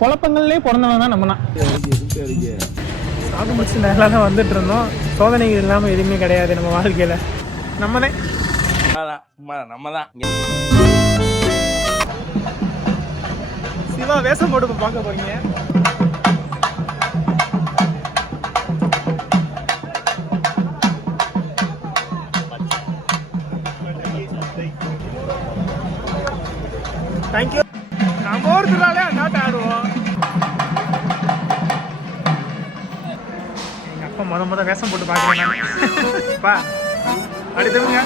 குழப்பங்கள்லேயே பிறந்தவன் தான் நம்மனா. சாகு முடிச்சு நல்லா தான் வந்துட்டு இருந்தோம். சோதனைகள் இல்லாமல் எதுவுமே கிடையாது நம்ம வாழ்க்கையில். நம்ம தான் சிவா வேஷம் போட்டு பார்க்க போறீங்க. தேங்க்யூ. நம்ம ஒருத்தராலே நாட்டு ஆடுவோம். எங்கள் அப்பா முத வேஷம் போட்டு பார்க்குறேன். பா அப்படி தருங்க.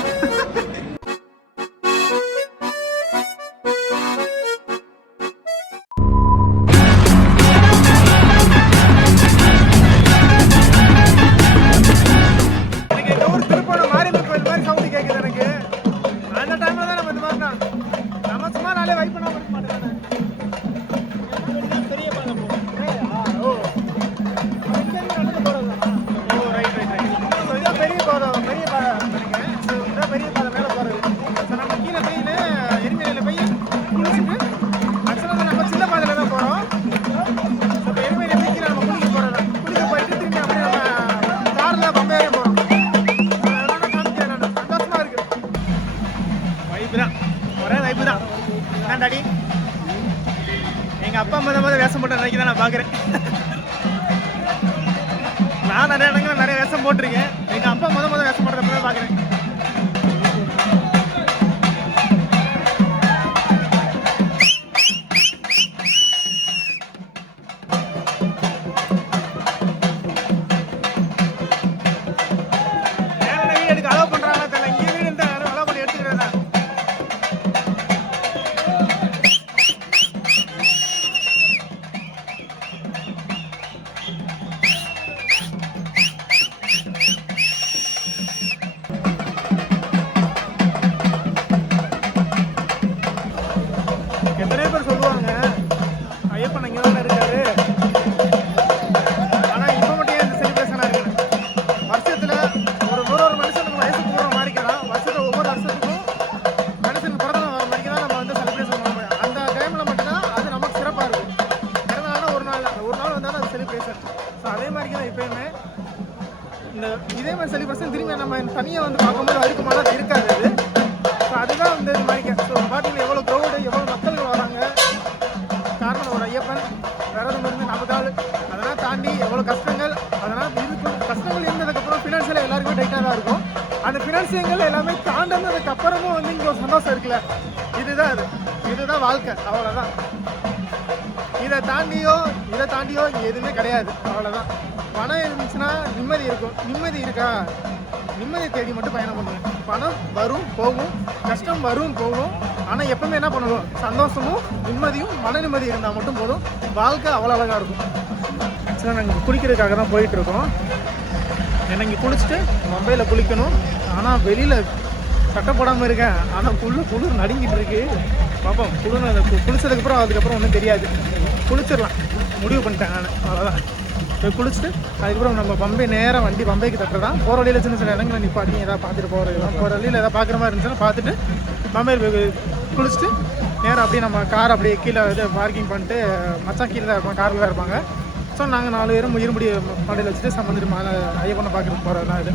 எங்க அப்பா அம்மா வேஷம் போட்ட நினைக்கி தான் நான் பாக்குறேன். நான் நிறைய இடங்கள்ல நிறைய வேஷம் போட்டிருக்கேன். எங்க அப்பா முத வேஷம் போடுறத பாக்குறேன். இதே மாதிரி செலிப்ரேஷன் திரும்பி நம்ம தனியாக வந்து பார்க்கும்போது அதுக்குமான இருக்காது. அது ஸோ அதுதான் வந்து இது மாதிரி. ஸோ பார்த்தீங்கன்னா எவ்வளோ க்ரௌடு, எவ்வளோ மக்கள் வராங்க. காரணம் ஒரு ஐயப்பன் விரதம் இருந்து 40 நாள், அதெல்லாம் தாண்டி எவ்வளோ கஷ்டங்கள். அதெல்லாம் இருக்கும். கஷ்டங்கள் இருந்ததுக்கப்புறம் ஃபினான்ஷியலாக எல்லாருக்குமே டைட்டாக தான் இருக்கும். அந்த ஃபினான்ஷியங்கள் எல்லாமே தாண்டினதுக்கப்புறமும் வந்து இங்கே ஒரு சந்தோஷம் இருக்குல்ல, இதுதான் வாழ்க்கை. அவ்வளோதான். இதை தாண்டியோ இங்கே எதுவுமே கிடையாது. அவ்வளோதான். பணம் இருந்துச்சுன்னா நிம்மதி இருக்கும். நிம்மதி இருக்கா? நிம்மதியை தேடி மட்டும் பயணம் பண்ணுவேன். பணம் வரும் போகும், கஷ்டம் வரும் போகும். ஆனால் எப்பவுமே என்ன பண்ணணும்? சந்தோஷமும் நிம்மதியும் மன நிம்மதி இருந்தால் மட்டும் போதும். வாழ்க்கை அவ்வளோ அழகாக இருக்கும். ஆக்சுவலாக நாங்கள் குளிக்கிறதுக்காக தான் போயிட்டுருக்கோம். ஏன்னா இங்கே குளிச்சுட்டு மும்பையில் குளிக்கணும். ஆனால் வெளியில் சட்டை போடாமல் இருக்கேன். ஆனால் குளிர் நடுங்கிட்டு இருக்கு. பார்ப்போம். குளிச்சதுக்கப்புறம் அதுக்கப்புறம் ஒன்றும் தெரியாது. குளிச்சிடலாம் முடிவு பண்ணிட்டேன் நான். அவ்வளோதான். போய் குளிச்சுட்டு அதுக்கப்புறம் நம்ம பம்பை நேராக வண்டி பம்பைக்கு தட்டுறதான். போகிற வழியில் சின்ன இடங்களை நிப்பாட்டி எதாவது பார்த்துட்டு போகிற வழியில் எதாவது பார்க்குற மாதிரி இருந்துச்சுன்னா பார்த்துட்டு பம்பையில் போய் குளிச்சுட்டு நேராக அப்படியே நம்ம கார் அப்படியே கீழே இது பார்க்கிங் பண்ணிட்டு மச்சான் கீழே தான் இருப்பாங்க, காரில் தான் இருப்பாங்க. ஸோ நாங்கள் 4 பேரும் இருமுடி மண்டையில் வச்சுட்டு சம்மந்திரி ஐயப்பனை பார்க்குறதுக்கு போகிறது தான் இது.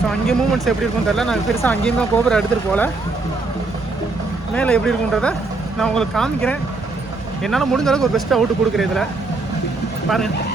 ஸோ அங்கேயும் மூமெண்ட்ஸ் எப்படி இருக்குன்னு தெரியல. நாங்கள் பெருசாக அங்கேயுமே கோபுரம் எடுத்துகிட்டு போகல. மேலே எப்படி இருக்குன்றதை நான் உங்களுக்கு காமிக்கிறேன். என்னால் முடிஞ்ச அளவுக்கு ஒரு பெஸ்ட்டாக அவுட்டு கொடுக்குறேன். இதில் பாருங்கள்.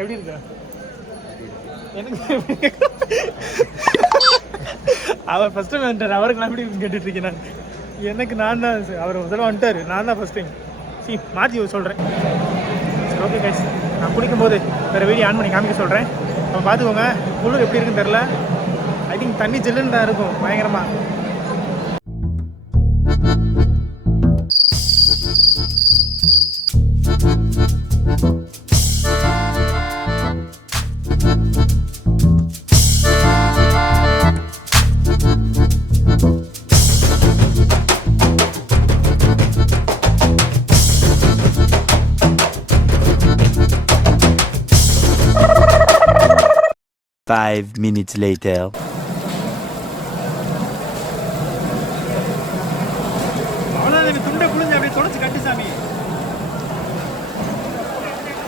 எப்படி இருக்கு? எனக்கு அவர் ஃபர்ஸ்ட் டைம் வந்துட்டார். அவருக்கு நான் எப்படி கேட்டுட்டு இருக்கேன். நான் எனக்கு நான் தான் அவர் முதல்ல வந்துட்டார். நான் தான் ஃபர்ஸ்ட் டைம் மாற்றி சொல்கிறேன். சரி ஓகே கைஸ், நான் குளிக்கும்போது வேறு வீடியோ ஆன் பண்ணி காமிக்க சொல்கிறேன். நம்ம பார்த்துக்கோங்க. குளிர் எப்படி இருக்குன்னு தெரில. ஐ திங்க் தண்ணி ஜில்லுன்னு தான் இருக்கும் பயங்கரமாக. 5 minutes later. அவ்வளோ எனக்கு துண்டை குளிஞ்சு அப்படியே தொடச்சி கட்டு சாமி.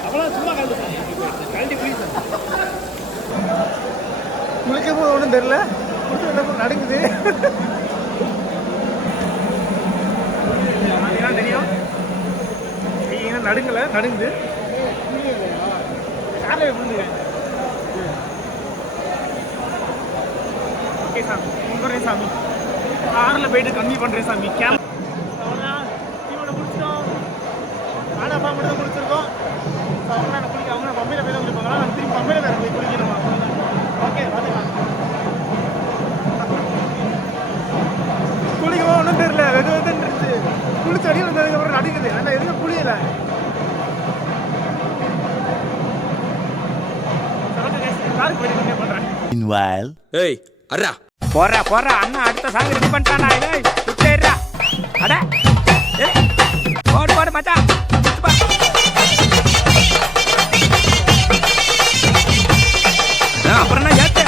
அவ்வளோ சும்மா கழட்டி குளிச்சு குளிக்கும் போது ஒன்றும் தெரியல, குளிச்சு நடுங்குது. தெரியும் நடுங்கலை, நடுங்குது. காலையில் விழுந்துக்கிறேன். ஓகே சாமி, கும்பிட்றேன் சாமி. காரில் போயிட்டு கம்மி பண்ணுறேன் சாமி. அவ்வளோதான், டீமோட முடிச்சிட்டோம். நானும் அப்பா மட்டும் தான் குளிச்சிருக்கோம். அவங்க நான் குளிக்க, அவங்க பம்பையில் போய் தான் குளிப்பாங்களா, நான் திரும்பி பம்பையில் வேறு போய் குளிக்கணுமா? ஓகே, பார்த்துக்கலாம். குளிக்கவோ ஒன்றும் தெரியல, வெது வெதுன்னு இருந்துச்சு. குளிச்சு அடி வந்ததுக்கப்புறம் நடுக்குது. ஆனால் எதுவும் குளியலை. Meanwhile, ஏய் அடா போறா அண்ணா அடுத்த சாங் ரெடி பண்ணிட்டானா? ஏய் சுத்தேறா அட ஏய் போடு மச்சான். அப்புறம் நான் ஏத்து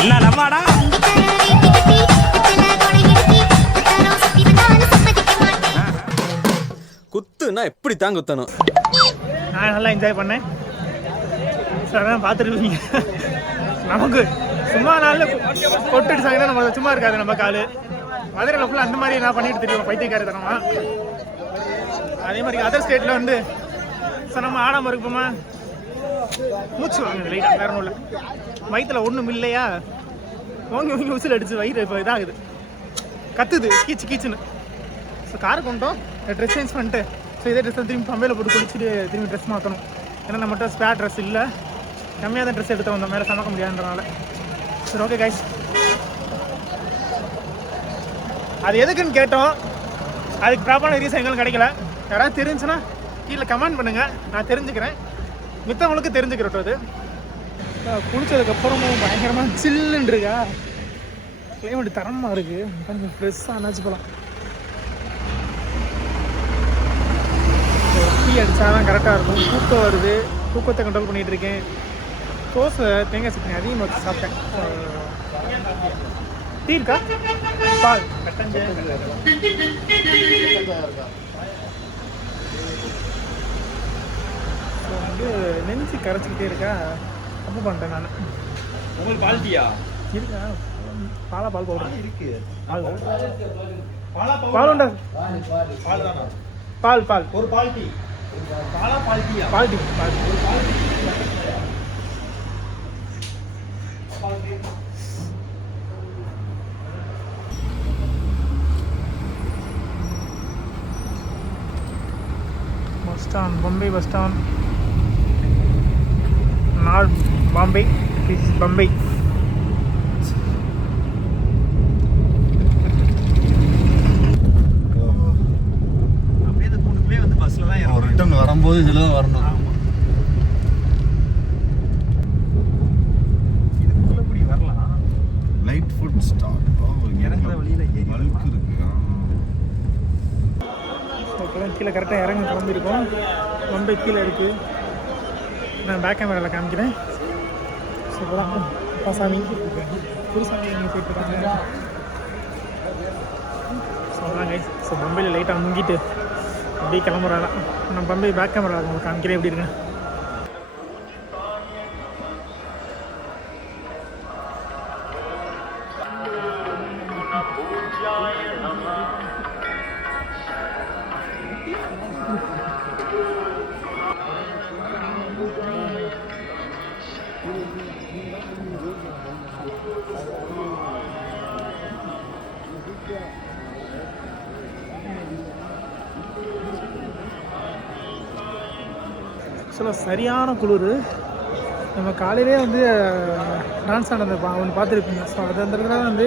என்ன நம்மாடா குத்துனா எப்படி தான் குத்தணும். நான் நல்லா என்ஜாய் பண்ணேன். சார் தான் பார்த்துருக்கீங்க. நமக்கு சும்மா நாளில் கொட்டுட்டு சாங்கினா நம்ம சும்மா இருக்காது. நம்ம கால் மதுரையில் ஃபுல்லாக அந்த மாதிரி நான் பண்ணிட்டு தெரியும் பைத்தியக்காரத்தனமா. அதே மாதிரி அதர் ஸ்டேட்டில் வந்து சார் நம்ம ஆடாமல் இருப்போமா, மூச்சு வாங்க லைட்டாக, வேற ஒன்றும் இல்லை. வயிற்றில் ஒன்றும் இல்லையா, ஓங்கி உசில் அடிச்சு வயிறு இப்போ இதாகுது, கத்துது கீச்சுன்னு. ஸோ காரை கொண்டோம், ட்ரெஸ் சேஞ்ச் பண்ணிட்டு ஸோ இதே ட்ரெஸ்ஸை திரும்பி பம்பையில் போட்டு குளிச்சுட்டு திரும்பி ட்ரெஸ் மாற்றணும். ஏன்னா நம்மகிட்ட ஸ்பேர் ட்ரெஸ் இல்லை, கம்மியாக தான் ட்ரெஸ் எடுத்து வந்தோம், மேலே சமைக்க முடியாதுன்றனால. சரி ஓகே கைஸ், அது எதுக்குன்னு கேட்டோம், அதுக்கு ப்ராப்பரான ரீசன் எங்களுக்கு கிடைக்கல. யாராவது தெரிஞ்சுன்னா கீழே கமெண்ட் பண்ணுங்கள், நான் தெரிஞ்சுக்கிறேன், மித்தவங்களுக்கு தெரிஞ்சுக்கிறோம். அது குளிச்சதுக்கப்புறமும் பயங்கரமாக சில்லுன்னு இருக்கா, கிளைமேட் தரமாக இருக்குது, கொஞ்சம் ஃப்ரெஷ்ஷாக என்னாச்சு போகலாம். டீ அடித்தா தான் கரெக்டாக இருக்கும். தூக்கம் வருது, தூக்கத்தை கண்ட்ரோல் பண்ணிகிட்டு இருக்கேன். தோசை தேங்காய் சட்னி அதிகமாக சாப்பிட்டேன். டீ இருக்கா? பால் வந்து நெஞ்சு கரைச்சிக்கிட்டே இருக்கா, தப்பு பண்ணிட்டேன் நான். உங்களுக்கு பால் டீயா இருக்கா? பால் பவுடர் இருக்கு. பால் உண்டா? பால் ஒரு பால் டீ. பால் டீயா? பால் tea. Bus stand, Pamba bus stand. Not Bombay, is பம்பை. வரும்போது இதில் தான் வரணும். இதுக்குள்ள இப்படி வரலாம். லைட் ஃபுட் ஸ்டார்ட் இறங்குற வழியில் பல்க் இருக்கு. இப்போதான் கீழே கரெக்டாக இறங்க கிளம்பியிருக்கோம். ரொம்ப கீழே இருக்குது. நான் பேக் கேமராவில் காமிக்கிறேன். ஸோ இப்போதான் அப்பா சாமி குருசாமி எங்கே போயிட்டுருக்காங்க. ஸோ அதான் கைஸ், ஸோ பம்பையில் லைட்டாக முங்கிட்டு அப்படியே கிளம்புறாங்க. நான் பம்பை பேக் கேமரா உங்களுக்கு காமிக்கிறேன் எப்படி இருக்கேன். ஆக்சுவலாக சரியான குளிர். நம்ம காலையிலே வந்து டான்ஸ் ஆனது ஒன்று பார்த்துருப்பீங்க. ஸோ அது அந்த இடத்துல வந்து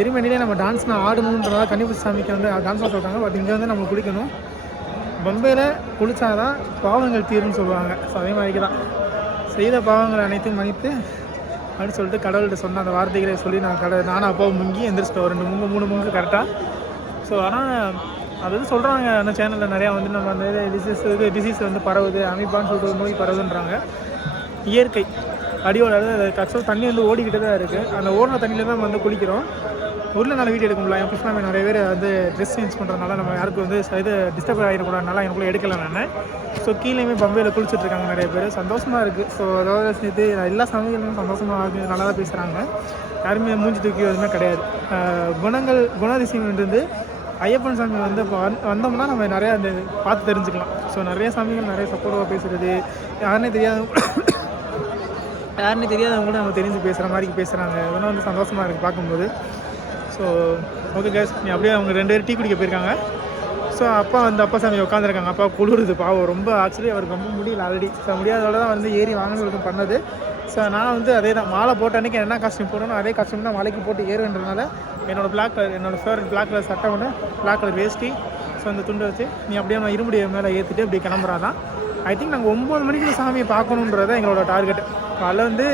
எரிமணிலே நம்ம டான்ஸ் ஆடணுன்றதால கன்னிபூசி சாமிக்கு வந்து டான்ஸ் ஆட சொல்கிறாங்க. பட் இங்கே வந்து நம்ம குளிக்கணும். பம்பையில் குளித்தாதான் பாவங்கள் தீருன்னு சொல்லுவாங்க. ஸோ அதே மாதிரிக்கு தான் செய்த பாவங்கள் அனைத்தையும் மன்னித்து அப்படின்னு சொல்லிட்டு கடவுள்கிட்ட சொன்ன அந்த வார்த்தைகளை சொல்லி நானும் அப்பாவும் முங்கி எந்திரிச்சிட்டோம் 2 3 முங்கு கரெக்டாக. ஸோ ஆனால் அது வந்து சொல்கிறாங்க அந்த சேனலில் நிறையா வந்து நம்ம அந்த டிசீஸ் வந்து பரவுது, அமீபான்னு சொல்லிட்டு ஒரு நோய் பரவுதுன்றாங்க. இயற்கை அடியோட ஆக்சுவலாக தண்ணி வந்து ஓடிக்கிட்டு தான் இருக்குது. அந்த ஓடின தண்ணியில் தான் நம்ம வந்து குளிக்கிறோம். ஊரில் நல்லா வீடியோ எடுக்க முடியல. என் புஷ்ணாமே நிறைய பேர் வந்து ட்ரெஸ் சேஞ்ச் பண்ணுறதுனால நம்ம யாருக்கும் வந்து இது டிஸ்டர்ப் ஆகிடக்கூடாதுனால எனக்குள்ளே எடுக்கலை நான். ஸோ கீழேயுமே பம்பையில் குளிச்சுட்ருக்காங்க நிறைய பேர். சந்தோஷமாக இருக்குது. ஸோ அதோட சேர்த்து எல்லா சமயங்களும் சந்தோஷமாக இருக்குது, நல்லா தான் பேசுகிறாங்க. யாருமே மூஞ்சி தூக்கி எதுவுமே கிடையாது. குணாதிசயம் இருந்து ஐயப்பன் சாமி வந்து வந்தோம்னா நம்ம நிறையா அந்த பார்த்து தெரிஞ்சுக்கலாம். ஸோ நிறைய சாமிகள் நிறைய சப்போர்ட்டாக பேசுகிறது, யாருன்னே தெரியாதவங்க கூட நம்ம தெரிஞ்சு பேசுகிற மாதிரி பேசுகிறாங்க. அதெல்லாம் வந்து சந்தோஷமாக இருக்குது பார்க்கும்போது. ஸோ ஓகே கேஸ், நீ அப்படியே அவங்க 2 பேர் டீ குடிக்க போயிருக்காங்க. ஸோ அப்பா சாமி உட்காந்துருக்காங்க. அப்பா குளிருது பாவம் ரொம்ப. ஆக்சுவலி அவருக்கு ரொம்ப முடியல ஆல்ரெடி. ஸோ முடியாதோட தான் வந்து ஏறி வாங்கினது பண்ணது. ஸோ நான் வந்து அதே தான் மாலை போட்ட அன்றைக்கி என்ன காஸ்ட்யூம் போடணும் அதே காஸ்ட்யூம் தான் மாலைக்கு போட்டு ஏறுன்றதுனால என்னோடய பிளாக் கலர், என்னோடய ஃபேவரட் பிளாக் கலர் சட்டை ஒன்று, பிளாக் கலர் வேஷ்டி, ஸோ அந்த துண்டை வச்சு நீ அப்படியே நான் இருமுடியை மேலே ஏற்றிட்டு அப்படி கிளம்புறாதான். ஐ திங்க் நாங்கள் 9 மணிக்கு சாமியை பார்க்கணுன்றதான் எங்களோட டார்கெட். அதில் வந்து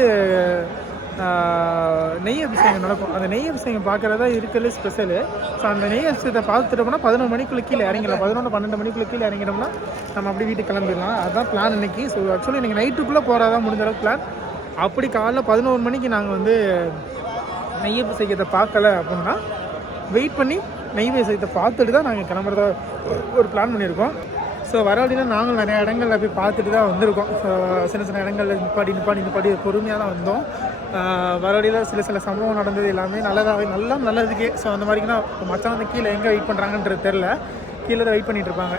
நெய் அபிஷேகம் நடக்கும். அந்த நெய் அபிஷேகம் பார்க்குறதா இருக்கிறது ஸ்பெஷலு. ஸோ அந்த நெய் அபிஷேகத்தை பார்த்துட்டோம்னா 11 மணிக்குள்ளே கீழே இறங்கிடலாம். 11-12 மணிக்குள்ளே கீழே இறங்கிட்டோம்னா நம்ம அப்படி வீட்டுக்கு கிளம்பிடலாம். அதுதான் பிளான் இன்றைக்கி. ஸோ ஆக்சுவலி இன்றைக்கி நைட்டுக்குள்ளே போகிறதா முடிஞ்ச அளவுக்கு பிளான். அப்படி காலைல 11 மணிக்கு நாங்கள் வந்து நெய் அபிஷேகத்தை பார்க்கல அப்படின்னா வெயிட் பண்ணி நெய் அபிஷேகத்தை பார்த்துட்டு தான் நாங்கள் கிளம்புறதா ஒரு பிளான் பண்ணியிருக்கோம். ஸோ வர வழியில் நாங்கள் நிறைய இடங்களில் போய் பார்த்துட்டு தான் வந்திருக்கோம். ஸோ சின்ன இடங்களில் நிப்பாடி பொறுமையாக தான் வந்தோம். வர வழியில் சில சம்பவம் நடந்தது எல்லாமே நல்லதுக்கே. ஸோ அந்த மாதிரினா மச்சான் வந்து கீழே எங்கே வெயிட் பண்ணுறாங்கன்றது தெரில, கீழே தான் வெயிட் பண்ணிகிட்டு இருப்பாங்க.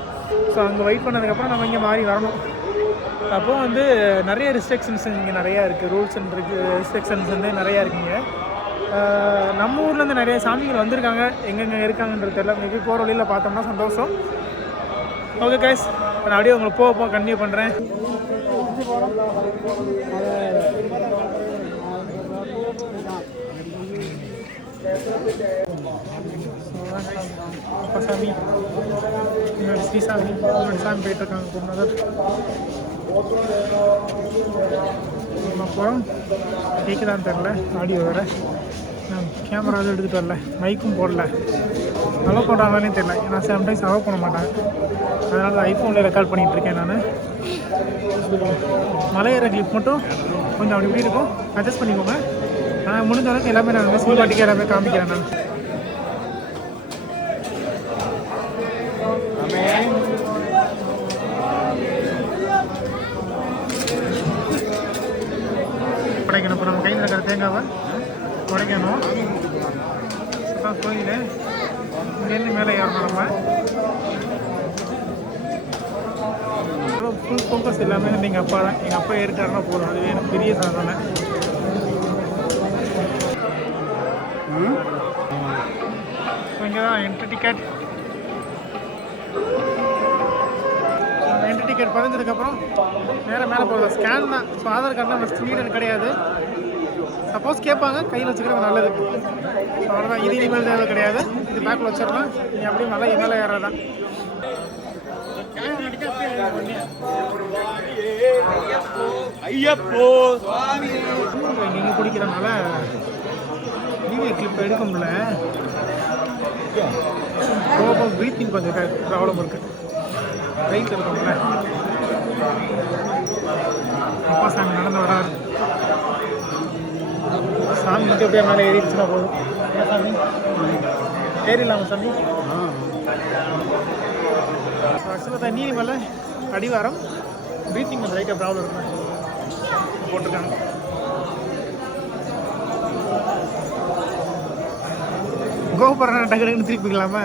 ஸோ அங்கே வெயிட் பண்ணதுக்கப்புறம் நம்ம இங்கே மாறி வரணும். அப்போது வந்து நிறைய ரெஸ்ட்ரிக்ஷன்ஸ் இங்கே நிறையா இருக்குது. ரூல்ஸ் அண்ட் ரெஸ்ட்ரிக்ஷன்ஸ் வந்து நிறையா இருக்குங்க. நம்ம ஊர்லேருந்து நிறைய சாமிகள் வந்திருக்காங்க, எங்கெங்கே இருக்காங்கன்றது தெரியல. மேபி போகிற வழியில் பார்த்தோம்னா சந்தோஷம். ஓகே கைஸ், நான் அப்படியே உங்களை போக கண்டினியூ பண்ணுறேன். சாமி முன்னாடி ஸ்ரீசாமி முன்னாடி சாமி போயிட்டுருக்காங்க. குருநாதர் அப்புறம் கேட்குதான்னு தெரில, ஆடியோ வேறு. நான் கேமராவில் எடுத்துகிட்டு வரல, மைக்கும் போடல, அலோவ் பண்ணுறாங்கன்னே தெரில. ஏன்னா சம்டைம்ஸ் அலோவ் பண்ண மாட்டாங்க. அதனால் ஐஃபோனில் ரெக்கார்ட் பண்ணிகிட்ருக்கேன் நான். மலையேற கிளிப் மட்டும் கொஞ்சம் அப்படி இப்படி இருக்கும், அட்ஜஸ்ட் பண்ணிக்கோங்க. ஆனால் முடிஞ்ச அளவுக்கு எல்லாமே நான் சிம்பாட்டிக்காக எல்லாமே காமிக்கிறேன் நான். உடைக்கணும். இப்போ நம்ம கையில் இருக்கிற தேங்காவை உடைக்கணும். கோயில் இங்கேருந்து மேலே ஏறணும். நம்ம ஃபுல் ஃபோக்கஸ் எல்லாமே வந்து எங்கள் அப்பா தான். எங்கள் அப்பா ஏறிட்டாருன்னா போதும், அதுவே எனக்கு பெரிய சாதனை. இங்கே தான் என்ட்ரி டிக்கெட். என்ட்ரி டிக்கெட் பதிஞ்சதுக்கப்புறம் மேலே போகுது. ஸ்கேன் தான். ஸோ ஆதார் கார்டுலாம் ஃபஸ்ட் நீடட் கிடையாது. சப்போஸ் கேட்பாங்க, கையில் வச்சுக்கிறது நல்லது. ஸோ அவ்வளோதான். இது இனிமேல் தேவை கிடையாது. இது பேக்கில் வச்சிடலாம். நீ அப்படியே மேலே ஏறதான். ஐயப்போ நீங்கள் குடிக்கிறதுனால வீடியோ கிளிப் எடுக்க முடியல. கோபம் ப்ரீத்திங் கொஞ்சம் ப்ராப்ளம் இருக்குது. ரைட் இருக்கும்ல. அப்பா சாமி நடந்து வராரு. சாமி மட்டும் எப்படியா மேலே ஏறிடுச்சுன்னா போதும். சாமி ஏறிடலாமா சாமி? ஆக்சுவலாக நீர் மேலே அடிவாரம் ப்ரீத்திங் கொஞ்சம் லைட்டாக ப்ராப்ளம் இருக்குங்க போட்டிருக்காங்க. கோபுரம் டக்குன்னு திருப்பிக்கலாமா?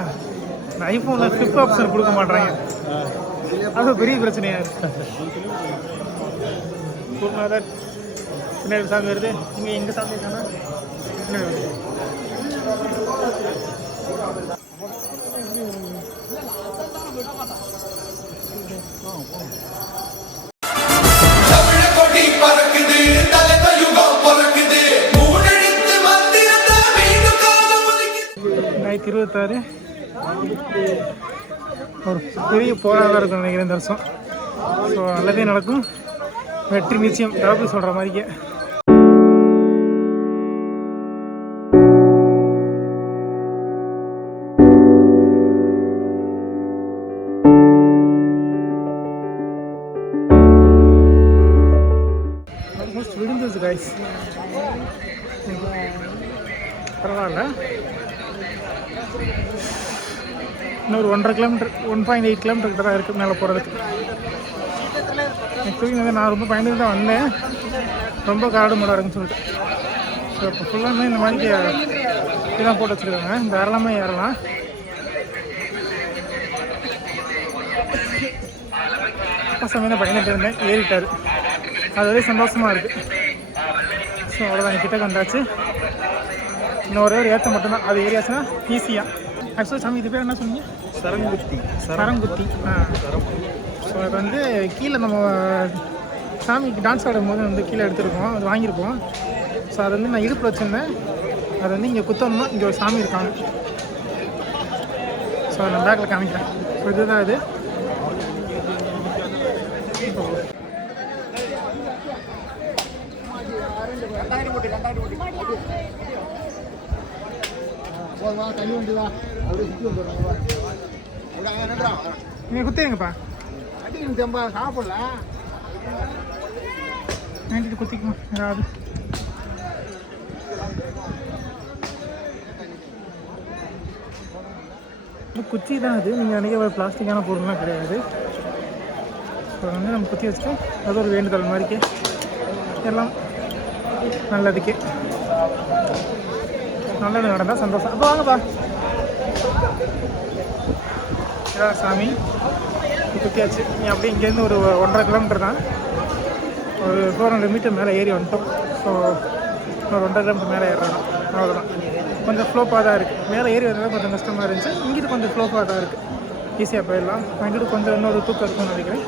இந்த ஐஃபோனில் ஃபிளிப் ஆப்ஷன் கொடுக்க மாட்டாங்க. அது பெரிய பிரச்சனையாக இருக்குது. குருநாதர் பின்னாடி சாமி வருது. இங்கே எங்கள் சாமி இருக்கானா பின்னாடி வருது. ரெண்டாயிரத்தி 26 ஒரு பெரிய போராட்டம் இருக்கும் நினைக்கிறேன் இந்த வருஷம். ஸோ நல்லதே நடக்கும். வெற்றி நிச்சயம் தரப்பு சொல்கிற மாதிரிக்கே. கைஸ். பரவாயில்ல. இன்னொரு 1.5 கிலோமீட்டர் 1.8 கிலோமீட்டர் கிட்ட தான் இருக்குது மேலே போகிறதுக்கு. ஆக்சுவலி வந்து நான் ரொம்ப பயந்துட்டு தான் வந்தேன், ரொம்ப காடு மழை இருக்குன்னு சொல்லிட்டு. ஸோ இப்போ ஃபுல்லாமே இந்த மாதிரி இதெல்லாம் போட்டு வச்சுருக்காங்க. இந்த ஏறலாமே ஏறலாம். பசங்க தான் பயந்துட்டு இருந்தேன், ஏறிட்டார். அது வரையும் சந்தோஷமாக இருக்குது. ஸோ அவ்வளோதான், கிட்ட வந்தாச்சு. இன்னும் ஒரே ஒரு ஏற்ற மட்டும்தான், அது ஏரியாச்சுன்னா ஈஸியாக. ஆக்சுவலாக சாமி இது பேர் என்ன சொன்னீங்க? சரங்குத்தி. சரங்குத்தி. ஸோ அது வந்து கீழே நம்ம சாமிக்கு டான்ஸ் ஆடும்போது வந்து கீழே எடுத்துருக்கோம், அது வாங்கியிருக்கோம். ஸோ அது வந்து நான் இடுப்பில் வச்சுருந்தேன். அது வந்து இங்கே குத்தணும்னா இங்கே ஒரு சாமி இருக்காங்க. ஸோ நான் பேக்கில் காமிக்கிறேன். ஸோ இதுதான் இது. நீங்கள் குத்திடுங்கப்பா. சாப்பிடல வேண்டிட்டு குத்திக்குமா ஏதாவது. குச்சி தான் அது, நீங்கள் அன்றைக்கி பிளாஸ்டிக்கான பொருள்லாம் கிடையாது. ஸோ வந்து நம்ம குத்தி வச்சுட்டு அது ஒரு வேண்டுதல் மாதிரிக்கே எல்லாம் நல்லதுக்கே. நல்லது நடந்தால் சந்தோஷம். அப்போ வாங்கப்பா. இதான் சாமி குத்தியாச்சு. நீ அப்படியே இங்கேருந்து ஒரு 1.5 கிலோமீட்டர் தான், ஒரு 400 மீட்டர் மேலே ஏறி வந்துட்டோம். ஸோ ஒரு 1.5 கிலோமீட்டர் மேலே ஏறணும், அவ்வளோதான். கொஞ்சம் ஃப்ளோப்பாக தான் இருக்குது. மேலே ஏறி வந்தால் கொஞ்சம் கஷ்டமாக இருந்துச்சு. இங்கிட்டு கொஞ்சம் ஃப்ளோப்பாக தான் இருக்குது, ஈஸியாக போயிடலாம். அங்கிட்டு கொஞ்சம் இன்னொரு தூக்கம் இருக்குன்னு நினைக்கிறேன்.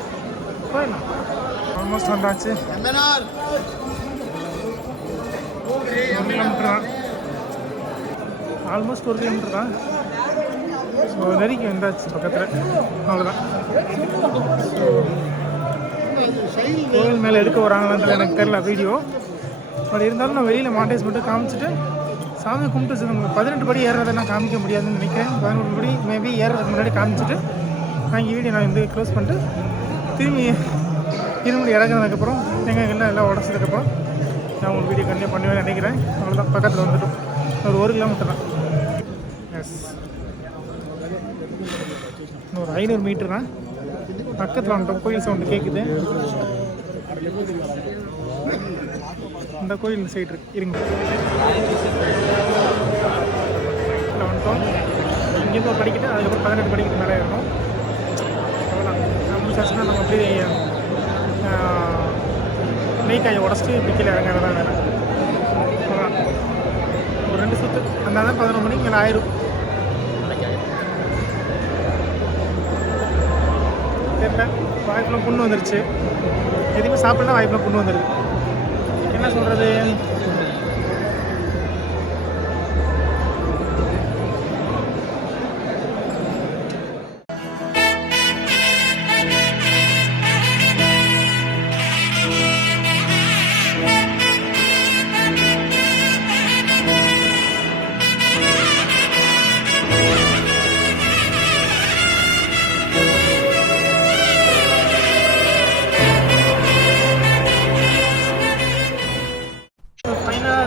போயிடலாம். ஆல்மோஸ்ட் வந்தாச்சு. 1 கிலோமீட்டர் தான், ஆல்மோஸ்ட் 1 கிலோமீட்டர் தான். ஸோ நெருக்கி வந்தாச்சு பக்கத்தில், அவ்வளோதான். ஸோ கோவில் மேலே எடுக்க வராங்களான்றது எனக்கு தெரியல வீடியோ. அப்படி இருந்தாலும் நான் வெளியில் மாண்டேஜ் மட்டும் காமிச்சிட்டு சாமி கும்பிட்டு நம்ம 18 படி ஏறுறதெல்லாம் காமிக்க முடியாதுன்னு நினைக்கிறேன். 11 படி மேபி ஏறுறதுக்கு முன்னாடி காமிச்சிட்டு நான் இங்கே வீடியோ நான் வந்து க்ளோஸ் பண்ணிட்டு திரும்பி இருமுடி இறங்கினதுக்கப்புறம் எல்லாம் உடச்சதுக்கப்புறம் நான் உங்களுக்கு வீடியோ கண்டிப்பாக பண்ணுவேன்னு நினைக்கிறேன். அவ்வளோதான், பக்கத்தில் வந்துட்டோம். ஒரு 1 கிலோமீட்டர் தான். எஸ், இன்னொரு 500 மீட்டர் தான். பக்கத்தில் வந்துட்டோம். கோயில் சவுண்டு கேட்குது. இந்த கோயில் சைடு இருக்கு, இருங்க. வந்துட்டோம். இங்கேருந்து ஒரு படிக்கிட்டு அதுக்கப்புறம் 18 படிக்கிட்டு மேலே ஏறணும். அவ்வளோதான். முடிச்சாச்சுன்னா நம்ம அப்படியே நெய்க்காயை உடச்சிட்டு பிக்கில் இறங்குறது தான் வேறு. அவ்வளோதான், ஒரு 2 சுற்று அந்த தான் 11 மணிக்கு மேலே ஆயிரும். தெரியல, வாய்ப்புலாம் புண்ணு வந்துருச்சு. எதுவுமே சாப்பிடலாம், வாய்ப்புலாம் புண்ணு வந்துடுது. என்ன சொல்கிறது?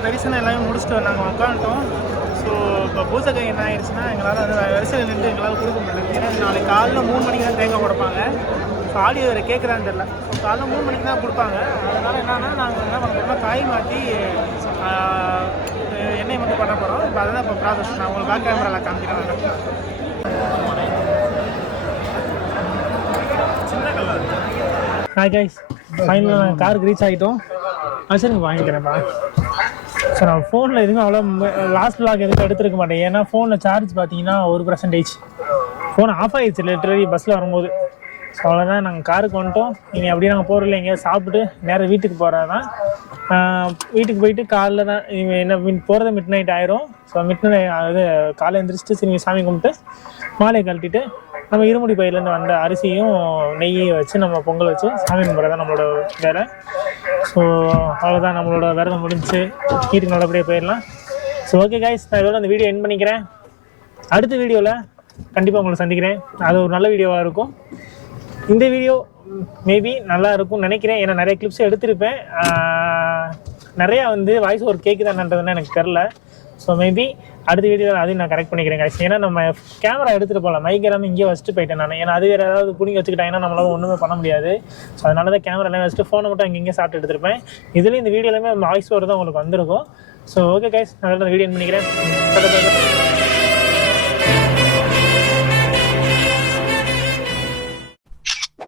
தரிசனம் எல்லாமே முடிச்சுட்டு நாங்கள் உட்காந்துட்டோம். ஸோ இப்போ பூஜைக்கு என்ன ஆயிடுச்சுன்னா எங்களால் வந்து வரிசையில் நின்று எங்களால் கொடுக்க முடியல. ஏன்னா நாளைக்கு காலைல 3 மணிக்கு தான் தேங்காய் கொடுப்பாங்க. ஸோ ஆடியோ வேறு கேட்குறான்னு தெரியல. ஸோ காலைல 3 மணிக்கு தான் கொடுப்பாங்க. அதனால் என்னன்னா நாங்கள் என்ன பண்ண போகிறோம்னா காய் மாற்றி எண்ணெய் மட்டும் பண்ண போகிறோம். இப்போ அதுதான் இப்போ ப்ராசஸ். நான் உங்களுக்கு பேக் கேமராவில் காமிக்கிறேன். ஹாய் கைஸ், ஃபைனலாக நான் காருக்கு ரீச் ஆகிட்டோம். சரிங்க வாங்கிக்கிறேன்ப்பா. ஸோ நான் ஃபோனில் எதுவுமே அவ்வளோ லாஸ்ட் வ்ளாக் எதுவும் எடுத்துருக்க மாட்டேன். ஏன்னா ஃபோனில் சார்ஜ் பார்த்தீங்கன்னா 1%. ஃபோன் ஆஃப் ஆகிடுச்சு லிட்டரலி பஸ்ஸில் வரும்போது. ஸோ அவ்வளோதான், நாங்கள் காருக்கு வந்துட்டோம். இனி அப்படியே நாங்கள் போகிறதில்ல, எங்கேயாவது சாப்பிட்டு நேராக வீட்டுக்கு போகிறது தான். வீட்டுக்கு போயிட்டு காலைல தான் என்ன போகிறது மிட் நைட் ஆயிரும். ஸோ மிட் நைட் அது காலை எழுந்திரிச்சிட்டு திரும்பி சாமி கும்பிட்டு மாலையை கழட்டிட்டு நம்ம இருமுடி பயிர்லேருந்து வந்த அரிசியும் நெய்யை வச்சு நம்ம பொங்கல் வச்சு சாமி கும்பிட்றது தான் நம்மளோட வேலை. ஸோ அவ்வளோதான், நம்மளோட விரதம் முடிஞ்சு வீட்டுக்கு நல்லபடியாக போயிடலாம். ஸோ ஓகே கைஸ், நான் இதோட அந்த வீடியோ எண்ட் பண்ணிக்கிறேன். அடுத்த வீடியோவில் கண்டிப்பாக உங்களை சந்திக்கிறேன். அது ஒரு நல்ல வீடியோவாக இருக்கும். இந்த வீடியோ மேபி நல்லா இருக்கும்னு நினைக்கிறேன். ஏன்னா நிறைய கிளிப்ஸ் எடுத்திருப்பேன். நிறையா வந்து வாய்ஸ் ஓவர் கேட்குதான்றதுன்னு எனக்கு தெரில. ஸோ மேபி அடுத்த வீடியோவில் அதையும் நான் கரெக்ட் பண்ணிக்கிறேன் guys. ஏன்னா நம்ம கேமரா எடுத்துகிட்டு போகலாம், மைக் எல்லாமே இங்கேயே வச்சுட்டு போயிட்டேன் நான். ஏன்னா அது வேறு ஏதாவது பிடிங்கி வச்சுக்கிட்டாங்கன்னா நம்மளால ஒன்றுமே பண்ண முடியாது. ஸோ அதனால தான் கேமரா எல்லாம் வச்சுட்டு ஃபோனை மட்டும் இங்கே சாப்பிட்டு எடுத்துருப்பேன். இதுலேயும் இந்த வீடியோலையுமே வாய்ஸ் ஓவர் தான் உங்களுக்கு வந்திருக்கும். ஸோ ஓகே கைஸ், நான் வீடியோ பண்ணிக்கிறேன்.